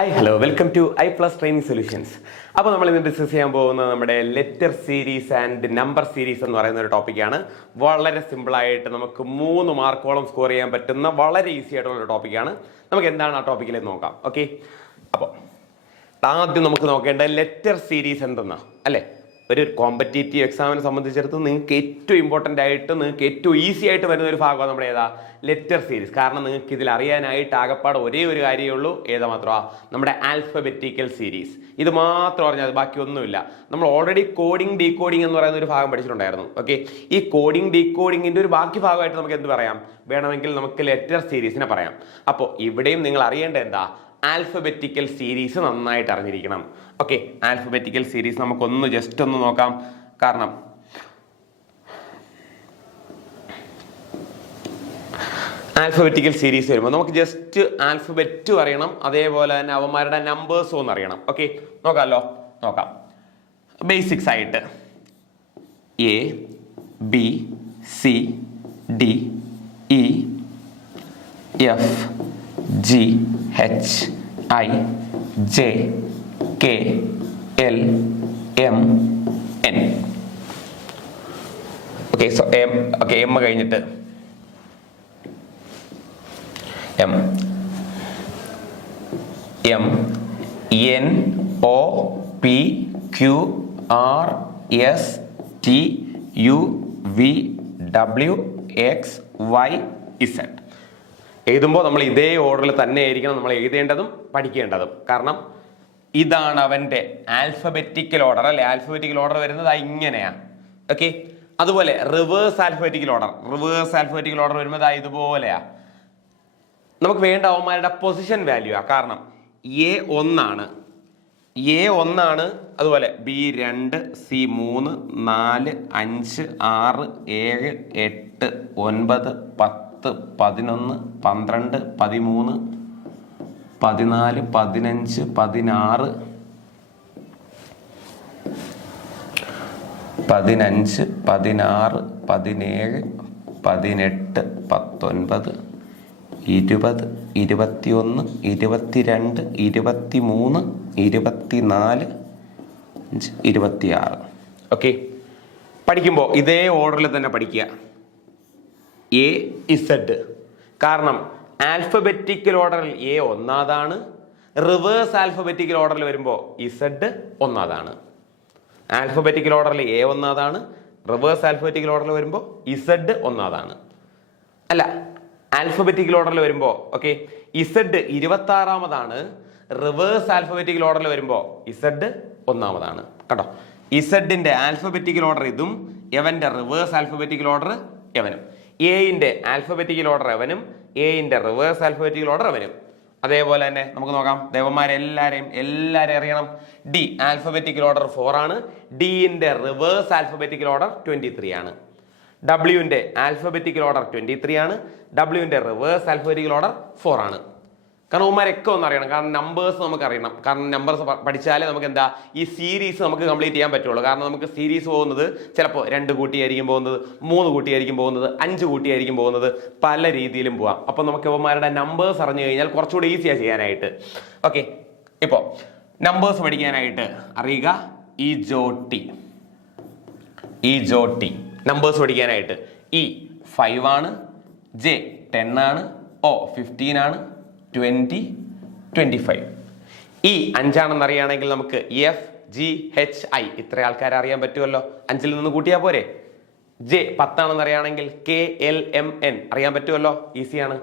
Hi hello welcome to iPlus training solutions. അപ്പോൾ നമ്മൾ ഇന്ന് ഡിസ്കസ് ചെയ്യാൻ പോകുന്നത് നമ്മുടെ letter series and number series എന്ന് പറയുന്ന ഒരു ടോപ്പിക്കാണ്. വളരെ സിമ്പിളായിട്ട് നമുക്ക് 3 മാർക്കോളം സ്കോർ ചെയ്യാൻ പറ്റുന്ന വളരെ ഈസി ആയിട്ടുള്ള ഒരു ടോപ്പിക്കാണ്. നമുക്ക് എന്താണ് ആ ടോപ്പിക്കിൽ നോക്കാം. ഓക്കെ, അപ്പോൾ ആദ്യം നമുക്ക് നോക്കേണ്ടത് ലെറ്റർ സീരീസ് എന്തെന്നാ അല്ലേ. ഒരു കോമ്പറ്റേറ്റീവ് എക്സാമിനെ സംബന്ധിച്ചിടത്തോളം നിങ്ങൾക്ക് ഏറ്റവും ഇമ്പോർട്ടൻ്റ് ആയിട്ട് നിങ്ങൾക്ക് ഏറ്റവും ഈസി ആയിട്ട് വരുന്ന ഒരു ഭാഗമാണ് നമ്മുടെ ഏതാ ലെറ്റർ സീരീസ്. കാരണം നിങ്ങൾക്ക് ഇതിൽ അറിയാനായിട്ട് ആകപ്പാട് ഒരേ ഒരു കാര്യമേ ഉള്ളൂ, ഏതാ മാത്രമാണ് നമ്മുടെ ആൽഫബറ്റിക്കൽ സീരീസ്. ഇത് മാത്രം അറിഞ്ഞാൽ ബാക്കി ഒന്നുമില്ല. നമ്മൾ ഓൾറെഡി കോഡിങ് ഡീകോഡിങ് എന്ന് പറയുന്ന ഒരു ഭാഗം പഠിച്ചിട്ടുണ്ടായിരുന്നു. ഓക്കെ, ഈ കോഡിങ് ഡീകോഡിങ്ങിൻ്റെ ഒരു ബാക്കി ഭാഗമായിട്ട് നമുക്ക് എന്ത് പറയാം, വേണമെങ്കിൽ നമുക്ക് ലെറ്റർ സീരീസിനെ പറയാം. അപ്പോൾ ഇവിടെയും നിങ്ങൾ അറിയേണ്ടത് എന്താ, ആൽഫബറ്റിക്കൽ സീരീസ് നന്നായിട്ട് അറിഞ്ഞിരിക്കണം. ഓക്കെ, ആൽഫബറ്റിക്കൽ സീരീസ് നമുക്കൊന്ന് ജസ്റ്റ് ഒന്ന് നോക്കാം. കാരണം ആൽഫബറ്റിക്കൽ സീരീസ് വരുമ്പോൾ നമുക്ക് ജസ്റ്റ് ആൽഫബറ്റും അറിയണം, അതേപോലെ തന്നെ അവന്മാരുടെ നമ്പേഴ്സും ഒന്ന് അറിയണം. ഓക്കെ, നോക്കാമല്ലോ, നോക്കാം. ബേസിക്സ് ആയിട്ട് A B C D E F G H I J K L M N. Okay, so M കഴിഞ്ഞിട്ട് M M N O P Q R S T U V W X Y Z. എഴുതുമ്പോൾ നമ്മൾ ഇതേ ഓർഡറിൽ തന്നെ ആയിരിക്കണം നമ്മൾ എഴുതേണ്ടതും പഠിക്കേണ്ടതും. കാരണം ഇതാണ് അവൻ്റെ ആൽഫബറ്റിക്കൽ ഓർഡർ അല്ലെ. ആൽഫബറ്റിക്കൽ ഓർഡർ വരുന്നത് ഇങ്ങനെയാണ്. ഓക്കെ, അതുപോലെ റിവേഴ്സ് ആൽഫബറ്റിക്കൽ ഓർഡർ വരുന്നത് ഇതുപോലെയാ. നമുക്ക് വേണ്ട അവന്മാരുടെ പൊസിഷൻ വാല്യൂ ആ. കാരണം എ ഒന്നാണ്, അതുപോലെ ബി 2, സി 3, 4, 5, 6, 7, 8, 9, 10, 11, 12, 13, 14, 15, 16, 17, 18, 19, 20, 21, 22, 23, 24, 26. ഓക്കെ, പഠിക്കുമ്പോൾ ഇതേ ഓർഡറിൽ തന്നെ പഠിക്കുക. A Z. കാരണം ആൽഫബറ്റിക്കൽ ഓർഡറിൽ എ ഒന്നാതാണ്, റിവേഴ്സ് ആൽഫബറ്റിക്കൽ ഓർഡറിൽ വരുമ്പോൾ ഇസഡ് ഒന്നാതാണ്. ആൽഫബറ്റിക്കൽ ഓർഡറിൽ എ ഒന്നാതാണ്, റിവേഴ്സ് ആൽഫബറ്റിക്കൽ ഓർഡറിൽ വരുമ്പോൾ ഇസഡ് ഒന്നാതാണ്. അല്ല, ആൽഫബറ്റിക്കൽ ഓർഡറിൽ വരുമ്പോൾ ഓക്കെ ഇസഡ് 26ാമതാണ്, റിവേഴ്സ് ആൽഫബറ്റിക്കൽ ഓർഡറിൽ വരുമ്പോൾ ഇസഡ് ഒന്നാമതാണ്. കേട്ടോ, ഇസഡിന്റെ ആൽഫബറ്റിക്കൽ ഓർഡർ ഇതും, എവന്റെ റിവേഴ്സ് ആൽഫബറ്റിക്കൽ ഓർഡർ എവനും, എന്റെ ആൽഫബറ്റിക്കൽ ഓർഡർ എവനും, എന്റെ റിവേഴ്സ് ആൽഫബറ്റിക്കൽ ഓർഡർ എവനും. അതേപോലെ തന്നെ നമുക്ക് നോക്കാം, ദേവന്മാരെല്ലാരെയും അറിയണം. ഡി ആൽഫബറ്റിക്കൽ ഓർഡർ 4 ആണ്, ഡിന്റെ റിവേഴ്സ് ആൽഫബറ്റിക്കൽ ഓർഡർ 23 ആണ്. ഡബ്ല്യുവിന്റെ ആൽഫബറ്റിക്കൽ ഓർഡർ 23 ആണ്, ഡബ്ല്യുവിന്റെ റിവേഴ്സ് ആൽഫബറ്റിക്കൽ ഓർഡർ 4 ആണ്. കാരണം ഉമ്മാരൊക്കെ ഒന്ന് അറിയണം. കാരണം നമ്പേഴ്സ് നമുക്ക് അറിയണം. കാരണം നമ്പേഴ്സ് പഠിച്ചാലേ നമുക്ക് എന്താ ഈ സീരീസ് നമുക്ക് കംപ്ലീറ്റ് ചെയ്യാൻ പറ്റുള്ളൂ. കാരണം നമുക്ക് സീരീസ് പോകുന്നത് ചിലപ്പോൾ 2 കൂട്ടിയായിരിക്കും പോകുന്നത്, 3 കൂട്ടിയായിരിക്കും പോകുന്നത്, 5 കൂട്ടിയായിരിക്കും പോകുന്നത്, പല രീതിയിലും പോവാം. അപ്പം നമുക്ക് ഇവന്മാരുടെ നമ്പേഴ്സ് അറിഞ്ഞു കഴിഞ്ഞാൽ കുറച്ചുകൂടി ഈസിയാണ് ചെയ്യാനായിട്ട്. ഓക്കെ, ഇപ്പോൾ നമ്പേഴ്സ് പഠിക്കാനായിട്ട് അറിയുക ഈ ജോട്ടി നമ്പേഴ്സ് പഠിക്കാനായിട്ട് ഇ 5 ആണ്, ജെ 10 ആണ്, ഒ 15 ആണ്, 20, 25. ഇ 5 ആണെന്ന് അറിയുകയാണെങ്കിൽ നമുക്ക് എഫ് ജി എച്ച് ഐ ഇത്ര ആൾക്കാരെ അറിയാൻ പറ്റുമല്ലോ, 5ൽ നിന്ന് കൂട്ടിയാൽ പോരെ. ജെ 10 ആണെന്ന് അറിയുകയാണെങ്കിൽ കെ എൽ എം എൻ അറിയാൻ പറ്റുമല്ലോ, ഈസിയാണ്.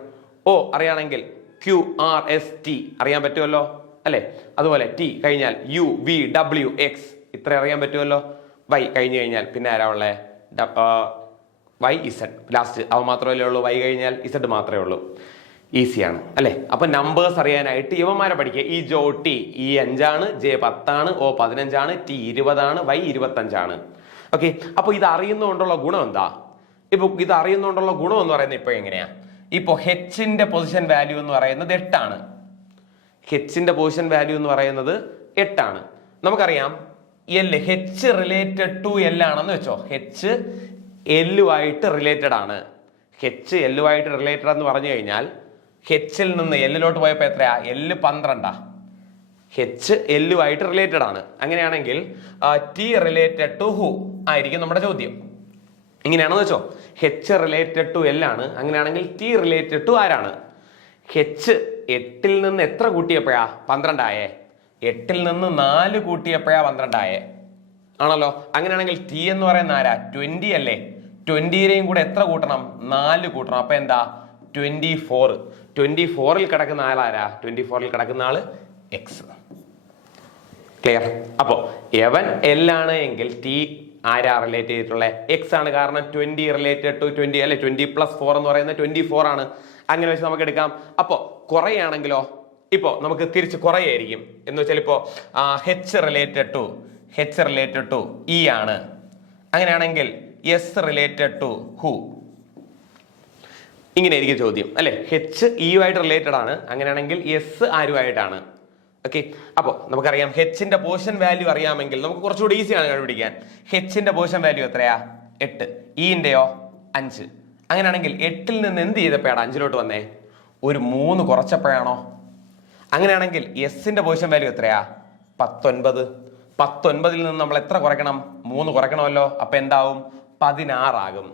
ഒ അറിയുകയാണെങ്കിൽ ക്യു ആർ എസ് ടി അറിയാൻ പറ്റുമല്ലോ അല്ലേ. അതുപോലെ ടി കഴിഞ്ഞാൽ യു വി ഡബ്ല്യു എക്സ് ഇത്ര അറിയാൻ പറ്റുമല്ലോ. വൈ കഴിഞ്ഞു കഴിഞ്ഞാൽ പിന്നെ ആരാ ഉള്ളത്, വൈ ഇസഡ് ലാസ്റ്റ്. അവ മാത്രമല്ലേ ഉള്ളൂ, വൈ കഴിഞ്ഞാൽ ഇസഡ് മാത്രമേ ഉള്ളൂ. ഈസിയാണ് അല്ലേ. അപ്പൊ നമ്പേഴ്സ് അറിയാനായിട്ട് ഇവന്മാരെ പഠിക്കുക. ഈ ജോട്ടി ഈ 5 ആണ്, ജെ 10 ആണ്, ഒ 15 ആണ്, ടി 20 ആണ്, വൈ 25 ആണ്. ഓക്കെ, അപ്പൊ ഇത് അറിയുന്നതുകൊണ്ടുള്ള ഗുണം എന്താ? ഇപ്പൊ ഇത് അറിയുന്നതുകൊണ്ടുള്ള ഗുണം എന്ന് പറയുന്നത് ഇപ്പൊ എങ്ങനെയാ, ഇപ്പൊ ഹെച്ചിന്റെ പൊസിഷൻ വാല്യൂ എന്ന് പറയുന്നത് 8 ആണ്. ഹെച്ചിന്റെ പൊസിഷൻ വാല്യൂ എന്ന് പറയുന്നത് 8 ആണ്. നമുക്കറിയാം L H related to L ആണെന്ന് വെച്ചോ. ഹെച്ച് എല്ലുമായിട്ട് റിലേറ്റഡ് ആണ്. ഹെച്ച് എല്ലുമായിട്ട് റിലേറ്റഡ് എന്ന് പറഞ്ഞു കഴിഞ്ഞാൽ ഹെച്ചിൽ നിന്ന് എല്ലിലോട്ട് പോയപ്പോൾ എത്രയാ? എല്ല് 12. എച്ച് എല്ലുമായിട്ട് റിലേറ്റഡ് ആണ്. അങ്ങനെയാണെങ്കിൽ ടി റിലേറ്റഡ് ടു ഹു ആയിരിക്കും നമ്മുടെ ചോദ്യം. ഇങ്ങനെയാണെന്ന് വെച്ചോ, എച്ച് റിലേറ്റഡ് ടു എൽ ആണ്. അങ്ങനെയാണെങ്കിൽ ടി റിലേറ്റഡ് ടു ആരാണ്? എച്ച് 8ൽ നിന്ന് എത്ര കൂട്ടിയപ്പോഴാ 12 ആയേ? 8ൽ നിന്ന് 4 കൂട്ടിയപ്പോഴാ 12 ആയേ ആണല്ലോ. അങ്ങനെയാണെങ്കിൽ ടി എന്ന് പറയുന്ന ആരാ? 20 അല്ലേ? 20യിലെയും കൂടെ എത്ര കൂട്ടണം? 4 കൂട്ടണം. അപ്പൊ എന്താ? 24. 24ൽ കിടക്കുന്ന ആളാരാ? 24ൽ കിടക്കുന്ന ആള് എക്സ്. ക്ലിയർ? അപ്പോ എവൻ എൽ ആണ് എങ്കിൽ ടി ആരാ റിലേറ്റ് ചെയ്തിട്ടുള്ള? എക്സ് ആണ്. കാരണം 20 റിലേറ്റഡ് ടു 20 അല്ലെ? 20+4 എന്ന് പറയുന്നത് 24 ആണ്. അങ്ങനെ വെച്ച് നമുക്ക് എടുക്കാം. അപ്പോ കുറയാണെങ്കിലോ? ഇപ്പോ നമുക്ക് തിരിച്ച് കുറയായിരിക്കും. എന്ന് വെച്ചാൽ ഇപ്പോ എച്ച് റിലേറ്റഡ് ടു ഇ ആണ്. അങ്ങനെയാണെങ്കിൽ എസ് റിലേറ്റഡ് ടു ഹു? ഇങ്ങനെയായിരിക്കും ചോദ്യം അല്ലെ? എച്ച് ഇയുമായിട്ട് റിലേറ്റഡ് ആണ്. അങ്ങനെയാണെങ്കിൽ എസ് ആരുമായിട്ടാണ്? ഓക്കെ. അപ്പോൾ നമുക്കറിയാം ഹെച്ചിന്റെ പൊസിഷൻ വാല്യൂ അറിയാമെങ്കിൽ നമുക്ക് കുറച്ചുകൂടി ഈസിയാണ് കണ്ടുപിടിക്കാൻ. ഹെച്ചിന്റെ പൊസിഷൻ വാല്യൂ എത്രയാ? 8. ഇൻ്റെയോ 5. അങ്ങനെയാണെങ്കിൽ 8ൽ നിന്ന് എന്ത് ചെയ്തപ്പോഴാണ് 5ലോട്ട് വന്നേ? ഒരു 3 കുറച്ചപ്പോഴാണോ? അങ്ങനെയാണെങ്കിൽ എസിന്റെ പൊസിഷൻ വാല്യൂ എത്രയാ? 19. 19ൽ നിന്ന് നമ്മൾ എത്ര കുറയ്ക്കണം? 3 കുറയ്ക്കണമല്ലോ. അപ്പൊ എന്താവും? 16 ആകും.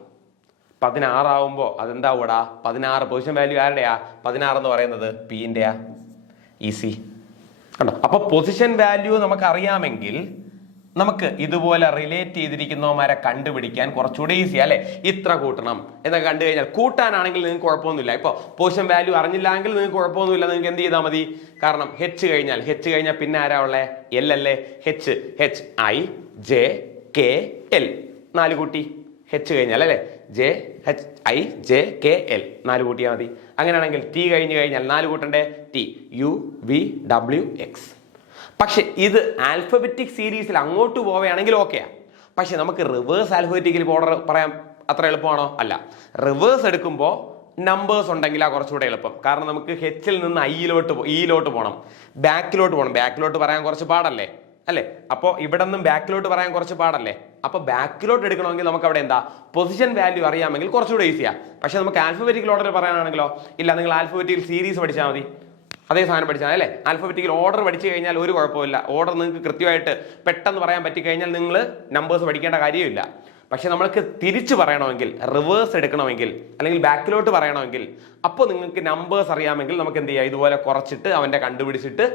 16 ആവുമ്പോ അതെന്താവൂടാ? 16 പൊസിഷൻ വാല്യൂ ആരുടെയാ? 16 എന്ന് പറയുന്നത് പിന്റെയാ. ഈസി കണ്ടോ? അപ്പൊ പൊസിഷൻ വാല്യൂ നമുക്ക് അറിയാമെങ്കിൽ നമുക്ക് ഇതുപോലെ റിലേറ്റ് ചെയ്തിരിക്കുന്നവന്മാരെ കണ്ടുപിടിക്കാൻ കുറച്ചുകൂടി ഈസി അല്ലെ? ഇത്ര കൂട്ടണം എന്നൊക്കെ കണ്ടു കഴിഞ്ഞാൽ, കൂട്ടാനാണെങ്കിൽ നിങ്ങൾക്ക് കുഴപ്പമൊന്നുമില്ല. ഇപ്പൊ പൊസിഷൻ വാല്യൂ അറിഞ്ഞില്ലെങ്കിൽ നിങ്ങൾക്ക് കുഴപ്പമൊന്നുമില്ല. നിങ്ങൾക്ക് എന്ത് ചെയ്താൽ മതി? കാരണം എച്ച് കഴിഞ്ഞാൽ പിന്നെ ആരാ ഉള്ളേ? എൽ അല്ലേ? H I J K L 4 കൂട്ടി. എച്ച് കഴിഞ്ഞാൽ അല്ലെ? J H I J K L 4 കൂട്ടിയാൽ മതി. അങ്ങനെയാണെങ്കിൽ ടി കഴിഞ്ഞു കഴിഞ്ഞാൽ 4 കൂട്ടണ്ടേ? T U V W X. പക്ഷെ ഇത് ആൽഫബറ്റിക് സീരീസിൽ അങ്ങോട്ട് പോവുകയാണെങ്കിൽ ഓക്കെയാ. പക്ഷെ നമുക്ക് റിവേഴ്സ് ആൽഫബറ്റിക്കൽ ഓർഡർ പറയാൻ അത്ര എളുപ്പമാണോ? അല്ല. റിവേഴ്സ് എടുക്കുമ്പോൾ നമ്പേഴ്സ് ഉണ്ടെങ്കിൽ ആ കുറച്ചുകൂടെ എളുപ്പം. കാരണം നമുക്ക് എച്ചിൽ നിന്ന് ഇയിലോട്ട് പോകണം, ബാക്കിലോട്ട് പോകണം. ബാക്കിലോട്ട് പറയാൻ കുറച്ച് പാടല്ലേ അല്ലെ? അപ്പോൾ ഇവിടെ നിന്നും ബാക്കിലോട്ട് പറയാൻ കുറച്ച് പാടല്ലേ? അപ്പൊ ബാക്കിലോട്ട് എടുക്കണമെങ്കിൽ നമുക്ക് അവിടെ എന്താ? പൊസിഷൻ വാല്യൂ അറിയാമെങ്കിൽ കുറച്ചുകൂടെ ഈസിയാ. പക്ഷെ നമുക്ക് ആൽഫബറ്റിക്കൽ ഓർഡർ പറയാനാണെങ്കിലോ? ഇല്ല, നിങ്ങൾ ആൽഫബറ്റിക്കൽ സീരീസ് പഠിച്ചാൽ മതി. അതേ സാധനം പഠിച്ചാൽ അല്ലേ? ആൽഫബറ്റിക്കൽ ഓർഡർ പഠിച്ചു കഴിഞ്ഞാൽ ഒരു കുഴപ്പമില്ല. ഓർഡർ നിങ്ങൾക്ക് കൃത്യമായിട്ട് പെട്ടെന്ന് പറയാൻ പറ്റിക്കഴിഞ്ഞാൽ നിങ്ങൾ നമ്പേഴ്സ് പഠിക്കേണ്ട കാര്യമില്ല. പക്ഷെ നമ്മൾക്ക് തിരിച്ചു പറയണമെങ്കിൽ, റിവേഴ്സ് എടുക്കണമെങ്കിൽ, അല്ലെങ്കിൽ ബാക്കിലോട്ട് പറയണമെങ്കിൽ, അപ്പോൾ നിങ്ങൾക്ക് നമ്പേഴ്സ് അറിയാമെങ്കിൽ നമുക്ക് എന്ത് ചെയ്യാം? ഇതുപോലെ കുറച്ചിട്ട് അവൻ്റെ കണ്ടുപിടിച്ചിട്ട്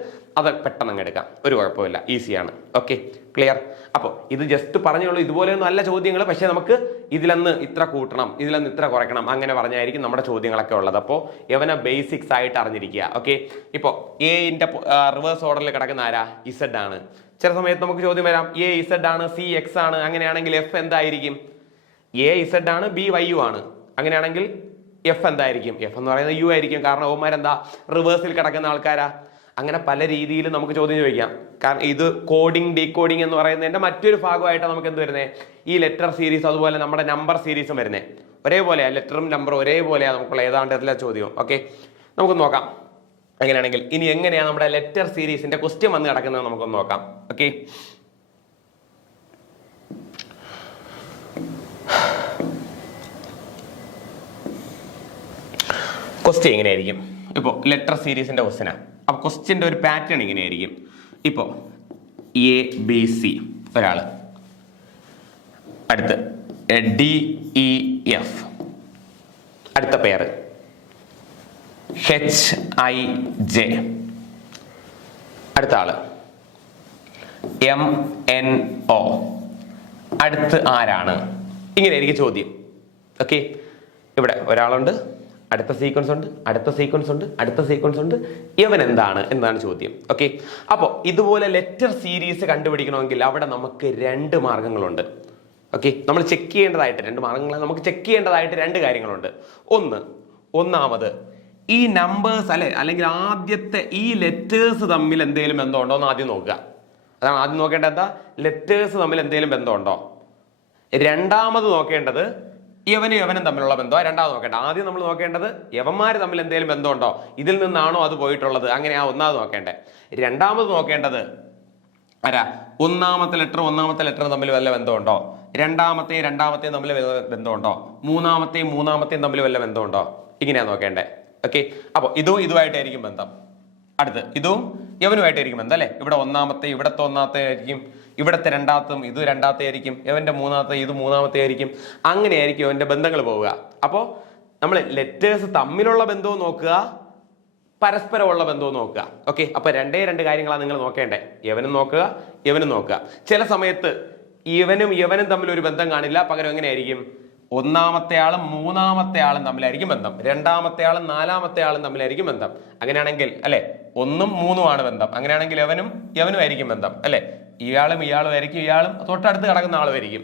അത് പെട്ടെന്ന് അങ്ങ് എടുക്കാം. ഒരു കുഴപ്പമില്ല, ഈസിയാണ്. Okay, clear? അപ്പോൾ ഇത് ജസ്റ്റ് പറഞ്ഞുള്ളൂ. ഇതുപോലെയൊന്നും അല്ല ചോദ്യങ്ങൾ. പക്ഷെ നമുക്ക് ഇതിലൊന്ന് ഇത്ര കൂട്ടണം, ഇതിലൊന്ന് ഇത്ര കുറയ്ക്കണം, അങ്ങനെ പറഞ്ഞായിരിക്കും നമ്മുടെ ചോദ്യങ്ങളൊക്കെ ഉള്ളത്. അപ്പോൾ യവന ബേസിക്സ് ആയിട്ട് അറിഞ്ഞിരിക്കുക. ഓക്കെ. ഇപ്പോൾ എന്റെ റിവേഴ്സ് ഓർഡറിൽ കിടക്കുന്ന ആരാ? ഇസഡ് ആണ്. ചില സമയത്ത് നമുക്ക് ചോദ്യം വരാം, എ ഇസഡ് ആണ്, സി എക്സ് ആണ്. അങ്ങനെയാണെങ്കിൽ എഫ് എന്തായിരിക്കും? എ ഇസഡ് ആണ്, ബി വൈ യു ആണ്. അങ്ങനെയാണെങ്കിൽ എഫ് എന്തായിരിക്കും? എഫ് എന്ന് പറയുന്നത് യു ആയിരിക്കും. കാരണം ഓമാരെന്താ? റിവേഴ്സിൽ കിടക്കുന്ന ആൾക്കാരാ. അങ്ങനെ പല രീതിയിൽ നമുക്ക് ചോദ്യം ചോദിക്കാം. കാരണം ഇത് കോഡിങ് ഡീകോഡിങ് എന്ന് പറയുന്നതിന്റെ മറ്റൊരു ഭാഗമായിട്ടാണ് നമുക്ക് എന്ത് വരുന്നത്? ഈ ലെറ്റർ സീരീസ് അതുപോലെ നമ്മുടെ നമ്പർ സീരീസും വരുന്നത്. ഒരേപോലെയാണ്, ലെറ്ററും നമ്പറും ഒരേപോലെയാണ് നമുക്കുള്ള ഏതാണ്ട് എല്ലാ ചോദ്യവും. ഓക്കെ, നമുക്ക് നോക്കാം. അങ്ങനെയാണെങ്കിൽ ഇനി എങ്ങനെയാണ് നമ്മുടെ ലെറ്റർ സീരീസിന്റെ ക്വസ്റ്റ്യൻ വന്ന് കിടക്കുന്നത് നമുക്കൊന്ന് നോക്കാം. ഓക്കെ, ക്വസ്റ്റ്യൻ എങ്ങനെയായിരിക്കും? ഇപ്പോൾ ലെറ്റർ സീരീസിന്റെ ക്വസ്റ്റ്യനാണ്. അപ്പോൾ ക്വസ്റ്റ്യൻ്റെ ഒരു പാറ്റേൺ ഇങ്ങനെയായിരിക്കും. ഇപ്പോൾ എ ബി സി ഒരാൾ, അടുത്ത് ഡി ഇ എഫ്, അടുത്ത പേര് എച്ച് ഐ ജെ, അടുത്ത ആള് എം എൻ ഒ, അടുത്ത് ആരാണ്? ഇങ്ങനെയായിരിക്കും ചോദ്യം. ഓക്കെ, ഇവിടെ ഒരാളുണ്ട്, അടുത്ത സീക്വൻസ് ഉണ്ട്, അടുത്ത സീക്വൻസ് ഉണ്ട്, അടുത്ത സീക്വൻസ് ഉണ്ട്. ഇവൻ എന്താണ് എന്നാണ് ചോദ്യം. ഓക്കെ, അപ്പോൾ ഇതുപോലെ ലെറ്റർ സീരീസ് കണ്ടുപിടിക്കണമെങ്കിൽ അവിടെ നമുക്ക് 2 മാർഗങ്ങളുണ്ട്. ഓക്കെ, നമ്മൾ ചെക്ക് ചെയ്യേണ്ടതായിട്ട് 2 മാർഗങ്ങൾ, നമുക്ക് ചെക്ക് ചെയ്യേണ്ടതായിട്ട് 2 കാര്യങ്ങളുണ്ട്. ഒന്നാമത് ഈ നമ്പേഴ്സ് അല്ലെങ്കിൽ ആദ്യത്തെ ഈ ലെറ്റേഴ്സ് തമ്മിൽ എന്തെങ്കിലും ബന്ധമുണ്ടോ എന്ന് ആദ്യം നോക്കുക. അതാണ് ആദ്യം നോക്കേണ്ടത്. എന്താ? ലെറ്റേഴ്സ് തമ്മിൽ എന്തെങ്കിലും ബന്ധമുണ്ടോ. രണ്ടാമത് നോക്കേണ്ടത് യവനും തമ്മിലുള്ള ബന്ധമാണ് രണ്ടാമത് നോക്കേണ്ടത്. ആദ്യം നമ്മൾ നോക്കേണ്ടത് യവന്മാർ തമ്മിൽ എന്തെങ്കിലും ബന്ധമുണ്ടോ, ഇതിൽ നിന്നാണോ അത് പോയിട്ടുള്ളത്, അങ്ങനെയാ ഒന്നാമത് നോക്കേണ്ടത്. രണ്ടാമത് നോക്കേണ്ടത് ആരാ? ഒന്നാമത്തെ ലെറ്റർ തമ്മിൽ വല്ല ബന്ധമുണ്ടോ, രണ്ടാമത്തെയും തമ്മിൽ ബന്ധമുണ്ടോ, മൂന്നാമത്തെയും തമ്മിൽ വല്ല ബന്ധമുണ്ടോ, ഇങ്ങനെയാ നോക്കേണ്ടത്. ഓക്കെ, അപ്പോൾ ഇതുമായിട്ടായിരിക്കും ബന്ധം. അടുത്ത് ഇതും യവനുമായിട്ടായിരിക്കും ബന്ധം അല്ലേ. ഇവിടെ ഒന്നാമത്തെ ഇവിടത്തെ ഒന്നാമത്തെ ആയിരിക്കും, ഇവിടത്തെ രണ്ടാമത്തും ഇത് രണ്ടാമത്തെ ആയിരിക്കും, ഇവന്റെ മൂന്നാമത്തെ ഇത് മൂന്നാമത്തെ ആയിരിക്കും. അങ്ങനെയായിരിക്കും ഇവന്റെ ബന്ധങ്ങൾ പോവുക. അപ്പോൾ നമ്മൾ ലെറ്റേഴ്സ് തമ്മിലുള്ള ബന്ധവും നോക്കുക, പരസ്പരമുള്ള ബന്ധവും നോക്കുക. ഓക്കെ, അപ്പൊ രണ്ട് കാര്യങ്ങളാണ് നിങ്ങൾ നോക്കേണ്ടത്. യവനും നോക്കുക, യവനും നോക്കുക. ചില സമയത്ത് യവനും തമ്മിൽ ഒരു ബന്ധം കാണില്ല, പകരം എങ്ങനെയായിരിക്കും, ഒന്നാമത്തെ ആളും മൂന്നാമത്തെ ആളും തമ്മിലായിരിക്കും ബന്ധം, രണ്ടാമത്തെ ആളും നാലാമത്തെ ആളും തമ്മിലായിരിക്കും ബന്ധം. അങ്ങനെയാണെങ്കിൽ അല്ലെ, 1ഉം 3ഉമാണ് ബന്ധം. അങ്ങനെയാണെങ്കിൽ യവനും ആയിരിക്കും ബന്ധം അല്ലെ. ഇയാളും ആയിരിക്കും, ഇയാളും തൊട്ടടുത്ത് കിടക്കുന്ന ആളുമായിരിക്കും.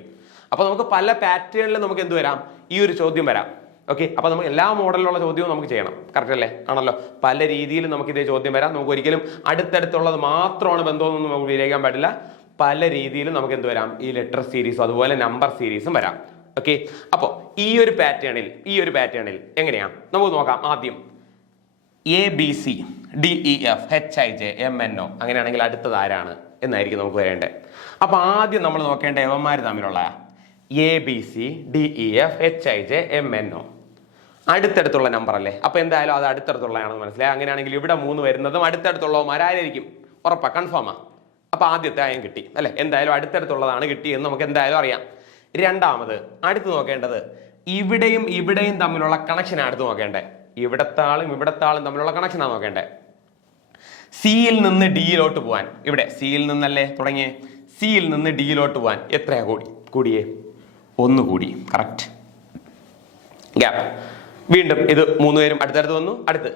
അപ്പൊ നമുക്ക് പല പാറ്റേണിൽ നമുക്ക് എന്ത് വരാം, ഈ ഒരു ചോദ്യം വരാം. ഓക്കെ, അപ്പൊ നമുക്ക് എല്ലാ മോഡലിലുള്ള ചോദ്യവും നമുക്ക് ചെയ്യണം. കറക്റ്റ് അല്ലേ? ആണല്ലോ. പല രീതിയിലും നമുക്ക് ഇതേ ചോദ്യം വരാം. നമുക്ക് ഒരിക്കലും അടുത്തടുത്തുള്ളത് മാത്രമാണ് ബന്ധമൊന്നും നമുക്ക് വിലയിക്കാൻ പാടില്ല. പല രീതിയിലും നമുക്ക് എന്ത് വരാം, ഈ ലെറ്റർ സീരീസും അതുപോലെ നമ്പർ സീരീസും വരാം. ഓക്കെ, അപ്പോൾ ഈ ഒരു പാറ്റേണിൽ എങ്ങനെയാ നമുക്ക് നോക്കാം. ആദ്യം ABCDEFHIJMNO, അങ്ങനെയാണെങ്കിൽ അടുത്തത് ആരാണ് എന്നായിരിക്കും നമുക്ക് വരേണ്ടത്. അപ്പൊ ആദ്യം നമ്മൾ നോക്കേണ്ട യവന്മാർ തമ്മിലുള്ള ABCDEFHIJMNO അടുത്തടുത്തുള്ള നമ്പർ അല്ലേ. അപ്പൊ എന്തായാലും അത് അടുത്തടുത്തുള്ളതാണെന്ന് മനസ്സിലായി. അങ്ങനെയാണെങ്കിൽ ഇവിടെ 3 വരുന്നതും അടുത്തടുത്തുള്ളവന്മാരായിരിക്കും, ഉറപ്പാ, കൺഫേമാ. അപ്പൊ ആദ്യത്തെ ആയം കിട്ടി അല്ലെ. എന്തായാലും അടുത്തടുത്തുള്ളതാണ് കിട്ടി എന്ന് നമുക്ക് എന്തായാലും അറിയാം. രണ്ടാമത് അടുത്ത് നോക്കേണ്ടത് ഇവിടെയും തമ്മിലുള്ള കണക്ഷനാണ് അടുത്ത് നോക്കേണ്ടത്. ഇവിടത്തെ ആളും തമ്മിലുള്ള കണക്ഷനാണ് നോക്കേണ്ടത്. സിയിൽ നിന്ന് ഡിയിലോട്ട് പോവാൻ, ഇവിടെ സിയിൽ നിന്നല്ലേ തുടങ്ങിയേ, സിയിൽ നിന്ന് ഡിയിലോട്ട് പോവാൻ എത്രയാ കൂടിയേ? 1 കൂടി. കറക്റ്റ്. ഗ്യാപ്പ്. വീണ്ടും ഇത് 3 പേരും അടുത്തടുത്ത് വന്നു. അടുത്ത്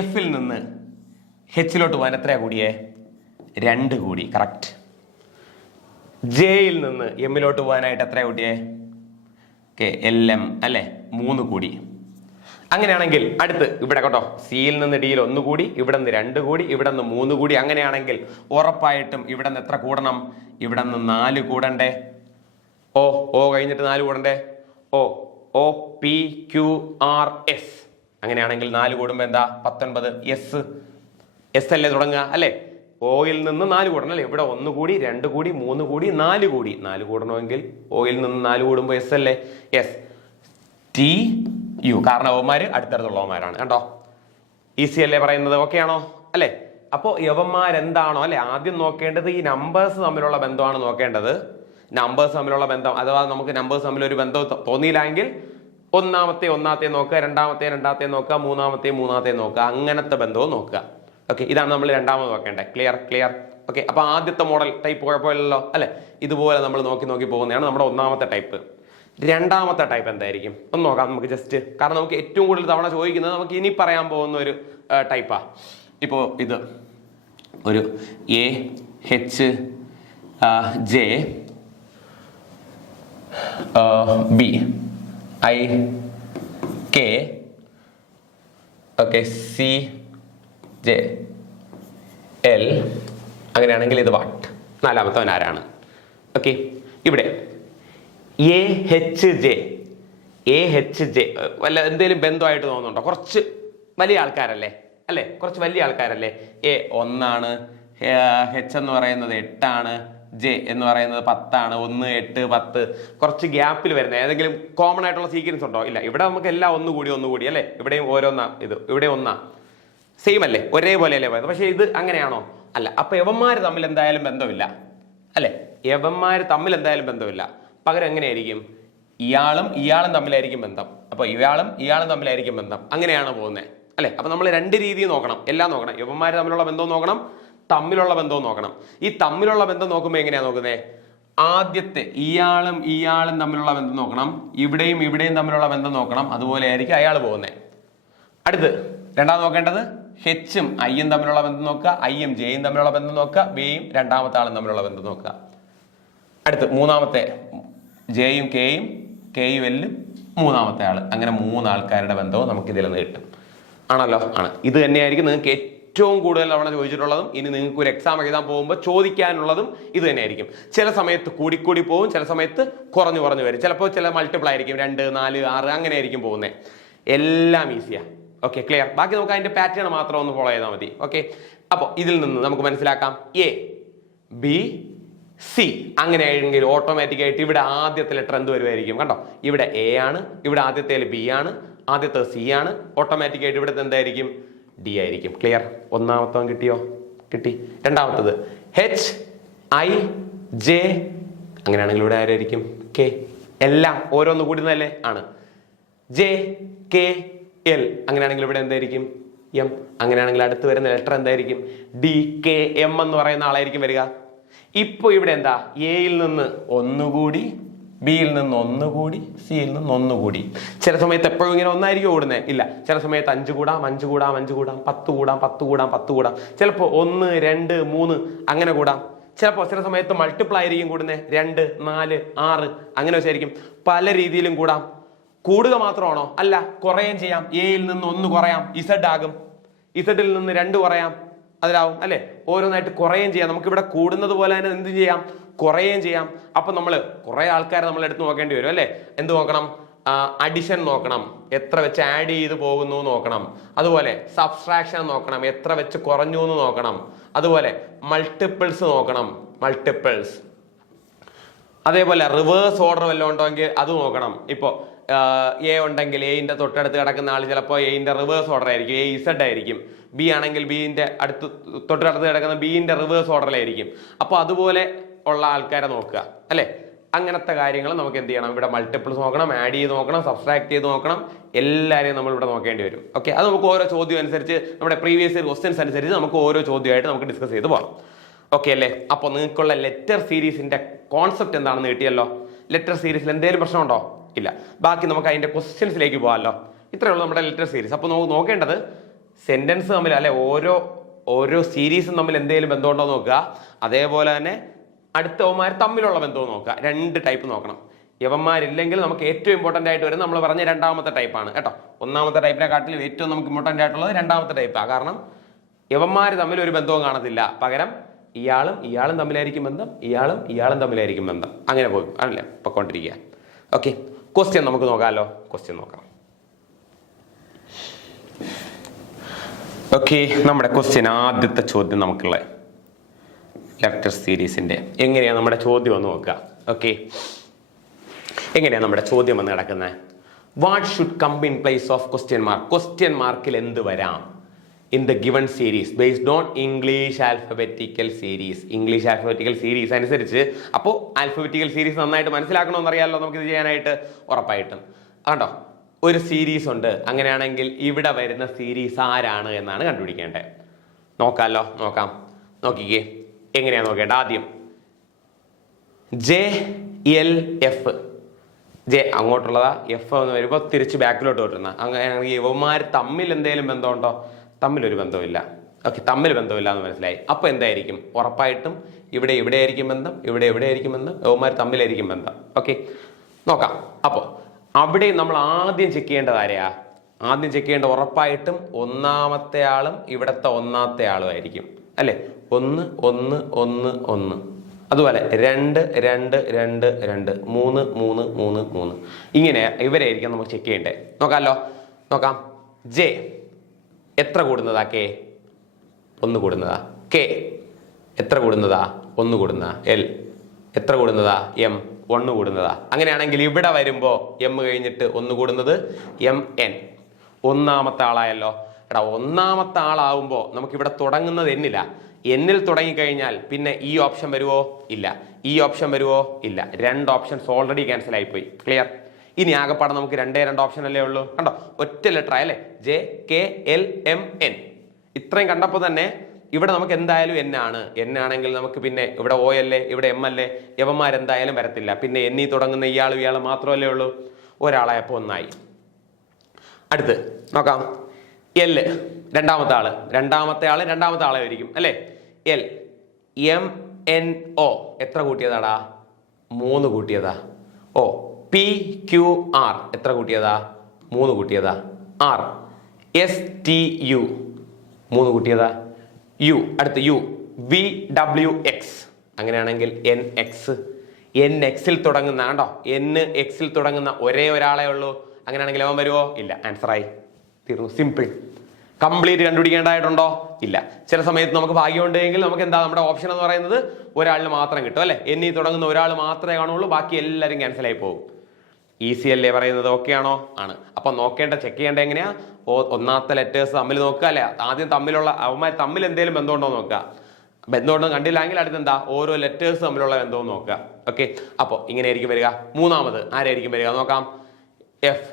എഫിൽ നിന്ന് ഹെച്ചിലോട്ട് പോകാൻ എത്രയാ കൂടിയേ? 2 കൂടി. കറക്റ്റ്. ജെയിൽ നിന്ന് എമ്മിലോട്ട് പോകാനായിട്ട് എത്ര കൂട്ടിയേ? LM അല്ലെ, 3 കൂടി. അങ്ങനെയാണെങ്കിൽ അടുത്ത് ഇവിടെ കേട്ടോ, സിയിൽ നിന്ന് ഡിയിൽ 1 കൂടി, ഇവിടെ നിന്ന് 2 കൂടി, ഇവിടെ നിന്ന് 3 കൂടി. അങ്ങനെയാണെങ്കിൽ ഉറപ്പായിട്ടും ഇവിടെ നിന്ന് എത്ര കൂടണം? ഇവിടെ നിന്ന് 4 കൂടണ്ടേ? ഓ കഴിഞ്ഞിട്ട് 4 കൂടണ്ടേ? OPQRS. അങ്ങനെയാണെങ്കിൽ 4 കൂടുമ്പോ എന്താ? 19. എസ് അല്ലേ തുടങ്ങുക അല്ലെ. ഓയിൽ നിന്ന് 4 കൂടണം അല്ലേ. ഇവിടെ 1 കൂടി, 2 കൂടി, 3 കൂടി, 4 കൂടി. 4 കൂടണമെങ്കിൽ ഓയിൽ നിന്ന് 4 കൂടുമ്പോൾ എസ് അല്ലേ. STU, കാരണം യവന്മാര് അടുത്തടുത്തുള്ളവന്മാരാണ്. കണ്ടോ, ഈസി അല്ലേ പറയുന്നത്? ഓക്കെ ആണോ അല്ലെ? അപ്പോ യവന്മാരെന്താണോ അല്ലെ, ആദ്യം നോക്കേണ്ടത് ഈ നമ്പേഴ്സ് തമ്മിലുള്ള ബന്ധമാണ് നോക്കേണ്ടത്. നമ്പേഴ്സ് തമ്മിലുള്ള ബന്ധം, അഥവാ നമുക്ക് നമ്പേഴ്സ് തമ്മിൽ ഒരു ബന്ധം തോന്നിയില്ലെങ്കിൽ ഒന്നാമത്തെ നോക്കുക, രണ്ടാമത്തെ നോക്കുക, മൂന്നാമത്തെ നോക്കുക. അങ്ങനത്തെ ബന്ധവും നോക്കുക. ഓക്കെ, ഇതാണ് നമ്മൾ രണ്ടാമത് നോക്കേണ്ടത്. ക്ലിയർ. ഓക്കെ, അപ്പൊ ആദ്യത്തെ മോഡൽ ടൈപ്പ് കുഴപ്പമില്ലല്ലോ അല്ലെ. ഇതുപോലെ നമ്മൾ നോക്കി പോകുന്നതാണ് നമ്മുടെ ഒന്നാമത്തെ ടൈപ്പ്. രണ്ടാമത്തെ ടൈപ്പ് എന്തായിരിക്കും ഒന്ന് നോക്കാം നമുക്ക് ജസ്റ്റ്. കാരണം നമുക്ക് ഏറ്റവും കൂടുതൽ തവണ ചോദിക്കുന്നത് നമുക്ക് ഇനി പറയാൻ പോകുന്ന ഒരു ടൈപ്പാ. ഇപ്പോ ഇത് ഒരു AHJBIK CJL. അങ്ങനെയാണെങ്കിൽ ഇത് വാട്ട്, നാലാമത്തവൻ ആരാണ്? ഓക്കെ, ഇവിടെ AHJ വല്ല എന്തെങ്കിലും ബന്ധമായിട്ട് തോന്നുന്നുണ്ടോ? കുറച്ച് വലിയ ആൾക്കാരല്ലേ അല്ലേ, കുറച്ച് വലിയ ആൾക്കാരല്ലേ. A 1 ആണ്, H എന്ന് പറയുന്നത് 8 ആണ്, J എന്ന് പറയുന്നത് 10 ആണ്. 1, 8, 10 കുറച്ച് ഗ്യാപ്പിൽ വരുന്ന ഏതെങ്കിലും കോമൺ ആയിട്ടുള്ള സീക്വൻസ് ഉണ്ടോ? ഇല്ല. ഇവിടെ നമുക്ക് എല്ലാം 1 കൂടി അല്ലേ. ഇവിടെയും ഓരോന്നാ, ഇവിടെ 1 സെയിം അല്ലേ, ഒരേപോലെ അല്ലേ പോയത്. പക്ഷെ ഇത് അങ്ങനെയാണോ? അല്ല. അപ്പൊ യവന്മാര് തമ്മിൽ എന്തായാലും ബന്ധമില്ല അല്ലെ. യവന്മാര് തമ്മിൽ എന്തായാലും ബന്ധമില്ല. പകരം എങ്ങനെയായിരിക്കും? ഇയാളും തമ്മിലായിരിക്കും ബന്ധം. അപ്പൊ ഇയാളും തമ്മിലായിരിക്കും ബന്ധം. അങ്ങനെയാണ് പോകുന്നത് അല്ലെ. അപ്പൊ നമ്മൾ 2 രീതി നോക്കണം, എല്ലാം നോക്കണം. യവന്മാര് തമ്മിലുള്ള ബന്ധവും നോക്കണം, തമ്മിലുള്ള ബന്ധവും നോക്കണം. ഈ തമ്മിലുള്ള ബന്ധം നോക്കുമ്പോൾ എങ്ങനെയാ നോക്കുന്നത്? ആദ്യത്തെ ഇയാളും തമ്മിലുള്ള ബന്ധം നോക്കണം, ഇവിടെയും തമ്മിലുള്ള ബന്ധം നോക്കണം. അതുപോലെ ആയിരിക്കും അയാൾ പോകുന്നത്. അടുത്ത് രണ്ടാമത് നോക്കേണ്ടത് Hഉം Iയും തമ്മിലുള്ള ബന്ധം നോക്കുക, Iയും Jയും തമ്മിലുള്ള ബന്ധം നോക്കുക, Bയും രണ്ടാമത്തെ ആളും തമ്മിലുള്ള ബന്ധം നോക്കുക. അടുത്ത് മൂന്നാമത്തെ Jയും Kയും Lഉം മൂന്നാമത്തെ ആള്. അങ്ങനെ 3 ആൾക്കാരുടെ ബന്ധവും നമുക്ക് ഇതിൽ നിന്ന് കിട്ടും. ആണല്ലോ? ആണ്. ഇത് തന്നെയായിരിക്കും നിങ്ങൾക്ക് ഏറ്റവും കൂടുതൽ തവണ ചോദിച്ചിട്ടുള്ളതും ഇനി നിങ്ങൾക്ക് ഒരു എക്സാം എഴുതാൻ പോകുമ്പോൾ ചോദിക്കാനുള്ളതും ഇത് തന്നെയായിരിക്കും. ചില സമയത്ത് കൂടി പോകും, ചില സമയത്ത് കുറഞ്ഞു വരും. ചിലപ്പോൾ ചില മൾട്ടിപ്പിൾ ആയിരിക്കും, 2, 4, 6 അങ്ങനെ ആയിരിക്കും പോകുന്നത്. എല്ലാം ഈസിയാ. Okay, clear. ബാക്കി നമുക്ക് അതിന്റെ പാറ്റേൺ മാത്രം ഒന്ന് ഫോളോ ചെയ്താൽ മതി. ഓക്കെ, അപ്പോൾ ഇതിൽ നിന്ന് നമുക്ക് മനസ്സിലാക്കാം ABC. അങ്ങനെയാണെങ്കിൽ ഓട്ടോമാറ്റിക് ആയിട്ട് ഇവിടെ ആദ്യത്തെ ലെറ്റർ എന്ത് വരുമായിരിക്കും? കണ്ടോ, ഇവിടെ A ആണ്, ഇവിടെ ആദ്യത്തെ B ആണ്, ആദ്യത്തെ C ആണ്. ഓട്ടോമാറ്റിക് ആയിട്ട് ഇവിടുത്തെ എന്തായിരിക്കും? D ആയിരിക്കും. ക്ലിയർ. ഒന്നാമത്തവൻ കിട്ടിയോ? കിട്ടി. രണ്ടാമത്തത് HIJ, അങ്ങനെയാണെങ്കിൽ ഇവിടെ ആരായിരിക്കും? K. എല്ലാം ഓരോന്ന് കൂടുന്നതല്ലേ? ആണ്. JKL, അങ്ങനെയാണെങ്കിൽ ഇവിടെ എന്തായിരിക്കും? M. അങ്ങനെയാണെങ്കിൽ അടുത്ത് വരുന്ന ലെറ്റർ എന്തായിരിക്കും? DKM എന്ന് പറയുന്ന ആളായിരിക്കും വരിക. ഇപ്പൊ ഇവിടെ എന്താ? എയിൽ നിന്ന് ഒന്നുകൂടി, ബിയിൽ നിന്ന് ഒന്നുകൂടി, സിയിൽ നിന്ന് ഒന്നുകൂടി. ചില സമയത്ത് എപ്പോഴും ഇങ്ങനെ ഒന്നായിരിക്കും ഓടുന്നത്? ഇല്ല. ചില സമയത്ത് 5 കൂടാം, 5 കൂടാം, 5 കൂടാം, 10 കൂടാം, 10 കൂടാം, 10 കൂടാം. ചിലപ്പോൾ 1, 2, 3 അങ്ങനെ കൂടാം. ചിലപ്പോൾ ചില സമയത്ത് മൾട്ടിപ്പിൾ ആയിരിക്കും കൂടുന്നത്. 2, 4, 6 അങ്ങനെ വെച്ചായിരിക്കും. പല രീതിയിലും കൂടാം. കൂടുക മാത്രമാണോ? അല്ല, കുറയുകയും ചെയ്യാം. എയിൽ നിന്ന് 1 കുറയാം, Z ആകും. ഇസഡിൽ നിന്ന് 2 കുറയാം, അതിലാവും അല്ലെ? ഓരോന്നായിട്ട് കുറയുകയും ചെയ്യാം. നമുക്കിവിടെ കൂടുന്നത് പോലെ തന്നെ എന്ത് ചെയ്യാം? കുറയുകയും ചെയ്യാം. അപ്പൊ നമ്മൾ കുറെ ആൾക്കാരെ നമ്മൾ എടുത്ത് നോക്കേണ്ടി വരും അല്ലെ? എന്ത് നോക്കണം? അഡിഷൻ നോക്കണം, എത്ര വെച്ച് ആഡ് ചെയ്ത് പോകുന്നു നോക്കണം. അതുപോലെ സബ്സ്ട്രാക്ഷൻ നോക്കണം, എത്ര വെച്ച് കുറഞ്ഞു എന്ന് നോക്കണം. അതുപോലെ മൾട്ടിപ്പിൾസ് നോക്കണം, മൾട്ടിപ്പിൾസ്. അതേപോലെ റിവേഴ്സ് ഓർഡർ വല്ലതും ഉണ്ടെങ്കിൽ അത് നോക്കണം. ഇപ്പൊ എ ഉണ്ടെങ്കിൽ എന്റെ തൊട്ടടുത്ത് കിടക്കുന്ന ആൾ ചിലപ്പോൾ എന്റെ റിവേഴ്സ് ഓർഡർ ആയിരിക്കും, AZ ആയിരിക്കും. ബി ആണെങ്കിൽ ബിന്റെ തൊട്ടടുത്ത് കിടക്കുന്ന ബിന്റെ റിവേഴ്സ് ഓർഡറിലായിരിക്കും. അപ്പോൾ അതുപോലെ ഉള്ള ആൾക്കാരെ നോക്കുക അല്ലെ? അങ്ങനത്തെ കാര്യങ്ങൾ നമുക്ക് എന്ത് ചെയ്യണം? ഇവിടെ മൾട്ടിപ്പിൾസ് നോക്കണം, ആഡ് ചെയ്ത് നോക്കണം, സബ്സ്ട്രാക്ട് ചെയ്ത് നോക്കണം. എല്ലാവരെയും നമ്മൾ ഇവിടെ നോക്കേണ്ടി വരും. ഓക്കെ, അത് നമുക്ക് ഓരോ ചോദ്യം അനുസരിച്ച്, നമ്മുടെ പ്രീവിയസ് ഇയർ ക്വസ്റ്റ്യൻസ് അനുസരിച്ച് നമുക്ക് ഓരോ ചോദ്യമായിട്ട് നമുക്ക് ഡിസ്കസ് ചെയ്ത് പോകാം. ഓക്കെ അല്ലേ? അപ്പോൾ നിങ്ങൾക്കുള്ള ലെറ്റർ സീരീസിന്റെ കോൺസെപ്റ്റ് എന്താണെന്ന് കിട്ടിയല്ലോ. ലെറ്റർ സീരീസിൽ എന്തെങ്കിലും പ്രശ്നമുണ്ടോ? ഇല്ല. ബാക്കി നമുക്ക് അതിന്റെ ക്വസ്റ്റ്യൻസിലേക്ക് പോകാമല്ലോ. ഇത്രയേ ഉള്ളൂ നമ്മുടെ ലെറ്റർ സീരീസ്. അപ്പോൾ നമുക്ക് നോക്കേണ്ടത് സെന്റൻസ് തമ്മിൽ അല്ലെ, ഓരോ സീരീസും തമ്മിൽ എന്തെങ്കിലും ബന്ധമുണ്ടോ നോക്കുക. അതേപോലെ തന്നെ അടുത്തവന്മാർ തമ്മിലുള്ള ബന്ധവും നോക്കുക. 2 ടൈപ്പ് നോക്കണം. യവന്മാരില്ലെങ്കിൽ നമുക്ക് ഏറ്റവും ഇമ്പോർട്ടൻ്റ് ആയിട്ട് വരുന്നത് നമ്മൾ പറഞ്ഞ രണ്ടാമത്തെ ടൈപ്പാണ് കേട്ടോ. ഒന്നാമത്തെ ടൈപ്പിനെ കാട്ടിലും ഏറ്റവും നമുക്ക് ഇമ്പോർട്ടൻ്റ് ആയിട്ടുള്ളത് രണ്ടാമത്തെ ടൈപ്പാണ്. കാരണം യവന്മാർ തമ്മിൽ ഒരു ബന്ധവും കാണത്തില്ല. പകരം ഇയാളും തമ്മിലായിരിക്കും ബന്ധം, ഇയാളും തമ്മിലായിരിക്കും ബന്ധം. അങ്ങനെ പോയി ആണല്ലേ പൊയ്ക്കൊണ്ടിരിക്കുക. ഓക്കെ, ക്വസ്റ്റ്യൻ നമുക്ക് നോക്കാമല്ലോ. ക്വസ്റ്റ്യൻ നോക്കാം. ഓക്കെ, നമ്മുടെ ക്വസ്റ്റ്യൻ ആദ്യത്തെ ചോദ്യം നമുക്കുള്ള ലെറ്റർ സീരീസിന്റെ എങ്ങനെയാണ് നമ്മുടെ ചോദ്യം ഒന്ന് നോക്കുക. ഓക്കെ, എങ്ങനെയാണ് നമ്മുടെ ചോദ്യം വന്ന് കിടക്കുന്നത്? What should come in place of question mark? Question മാർക്കിൽ എന്ത് വരാം in the given series based on English alphabetical series. English alphabetical series അനുസരിച്ച്, അപ്പോൾ ആൽഫബറ്റിക്കൽ സീരീസ് നന്നായിട്ട് മനസ്സിലാക്കണമെന്ന് അറിയാമല്ലോ നമുക്ക് ഇത് ചെയ്യാനായിട്ട്. ഉറപ്പായിട്ടും കണ്ടോ, ഒരു സീരീസ് ഉണ്ട്. അങ്ങനെയാണെങ്കിൽ ഇവിടെ വരുന്ന സീരീസ് ആരാണ് എന്നാണ് കണ്ടുപിടിക്കേണ്ടത്. നോക്കാമല്ലോ, നോക്കാം. നോക്കിക്കേ, എങ്ങനെയാണ് നോക്കേണ്ടത്? ആദ്യം JLF. ജെ അങ്ങോട്ടുള്ളതാ, എഫ് എന്ന് വരുമ്പോൾ തിരിച്ച് ബാക്കിലോട്ട് കൊട്ടുന്ന. അങ്ങനെയാണെങ്കിൽ ഇവന്മാർ തമ്മിൽ എന്തെങ്കിലും ബന്ധമുണ്ടോ? തമ്മിലൊരു ബന്ധമില്ല. ഓക്കെ, തമ്മിൽ ബന്ധമില്ല എന്ന് മനസ്സിലായി. അപ്പോൾ എന്തായിരിക്കും? ഉറപ്പായിട്ടും ഇവിടെ ആയിരിക്കും ബന്ധം, ഇവിടെ ആയിരിക്കും ബന്ധം, ഇവന്മാർ തമ്മിലായിരിക്കും ബന്ധം. ഓക്കെ, നോക്കാം. അപ്പോൾ അവിടെ നമ്മൾ ആദ്യം ചെക്ക് ചെയ്യേണ്ടത് ആരെയാ? ആദ്യം ചെക്ക് ചെയ്യേണ്ട ഉറപ്പായിട്ടും ഒന്നാമത്തെ ആളും ഇവിടത്തെ ഒന്നാമത്തെ ആളും ആയിരിക്കും അല്ലെ? 1 1 1 1. അതുപോലെ 2 2 2 2 3 3 3 3. ഇങ്ങനെ ഇവരായിരിക്കും നമുക്ക് ചെക്ക് ചെയ്യേണ്ടത്. നോക്കാമല്ലോ, നോക്കാം. ജെ എത്ര കൂടുന്നതാ? K 1 കൂടുന്നതാ. K എത്ര കൂടുന്നതാ? 1 കൂടുന്നതാ. L എത്ര കൂടുന്നതാ? M 1 കൂടുന്നതാ. അങ്ങനെയാണെങ്കിൽ ഇവിടെ വരുമ്പോൾ M കഴിഞ്ഞിട്ട് 1 കൂടുന്നത് MN. ഒന്നാമത്തെ ആളായല്ലോ. എടാ, ഒന്നാമത്തെ ആളാവുമ്പോൾ നമുക്ക് ഇവിടെ തുടങ്ങുന്നത് എന്നില്ല. എന്നിൽ തുടങ്ങിക്കഴിഞ്ഞാൽ പിന്നെ ഈ ഓപ്ഷൻ വരുവോ? ഇല്ല. ഈ ഓപ്ഷൻ വരുവോ? ഇല്ല. 2 ഓപ്ഷൻസ് ഓൾറെഡി ക്യാൻസൽ ആയിപ്പോയി. ക്ലിയർ? ഇനി ആകെപ്പാടെ നമുക്ക് 2 ഓപ്ഷൻ അല്ലേ ഉള്ളൂ. കണ്ടോ, ഒറ്റ ലെറ്റർ അല്ലേ? JKLMN. ഇത്രയും കണ്ടപ്പോൾ തന്നെ ഇവിടെ നമുക്ക് എന്തായാലും N ആണ്. N ആണെങ്കിൽ നമുക്ക് പിന്നെ ഇവിടെ O അല്ലേ, ഇവിടെ M അല്ലേ, യവന്മാരെന്തായാലും വരത്തില്ല. പിന്നെ എന്നീ തുടങ്ങുന്ന ഇയാൾ മാത്രമല്ലേ ഉള്ളൂ. ഒരാളായപ്പോൾ 1 ആയി. അടുത്ത് നോക്കാം. L രണ്ടാമത്തെ ആളായിരിക്കും അല്ലേ? L MNO എത്ര കൂട്ടിയതാടാ? 3 കൂട്ടിയതാ. O PQR എത്ര കൂട്ടിയതാ? 3 കൂട്ടിയതാ. R STU 3 കൂട്ടിയതാ. U അടുത്ത് U VWX. അങ്ങനെയാണെങ്കിൽ NXൽ തുടങ്ങുന്ന കണ്ടോ, NXൽ തുടങ്ങുന്ന ഒരേ ഒരാളെ ഉള്ളൂ. അങ്ങനെയാണെങ്കിൽ അവൻ വരുമോ? ഇല്ല. ആൻസറായി, തീർന്നു. സിമ്പിൾ. കംപ്ലീറ്റ് കണ്ടുപിടിക്കേണ്ടതായിട്ടുണ്ടോ? ഇല്ല. ചില സമയത്ത് നമുക്ക് ഭാഗ്യമുണ്ടെങ്കിൽ നമുക്ക് എന്താ, നമ്മുടെ ഓപ്ഷൻ എന്ന് പറയുന്നത് ഒരാളിന് മാത്രം കിട്ടും അല്ലെ? എന്നീ തുടങ്ങുന്ന ഒരാൾ മാത്രമേ കാണുള്ളൂ, ബാക്കി എല്ലാവരും ക്യാൻസൽ ആയി പോകും. ഈസി അല്ലേ പറയുന്നത്? ഓക്കെ ആണോ? ആണ്. അപ്പൊ ചെക്ക് ചെയ്യേണ്ട എങ്ങനെയാ? ഒന്നാമത്തെ ലെറ്റേഴ്സ് തമ്മിൽ നോക്കുക അല്ലെ? ആദ്യം തമ്മിലുള്ള അവന്മാർ തമ്മിൽ എന്തെങ്കിലും ബന്ധമുണ്ടോ നോക്കുക. ബന്ധമുണ്ടോ കണ്ടില്ലെങ്കിൽ അടുത്തെന്താ ഓരോ ലെറ്റേഴ്സ് തമ്മിലുള്ള ബന്ധവും നോക്കുക. ഓക്കെ, അപ്പോൾ ഇങ്ങനെ ആയിരിക്കും വരിക. മൂന്നാമത് ആരായിരിക്കും വരിക നോക്കാം. F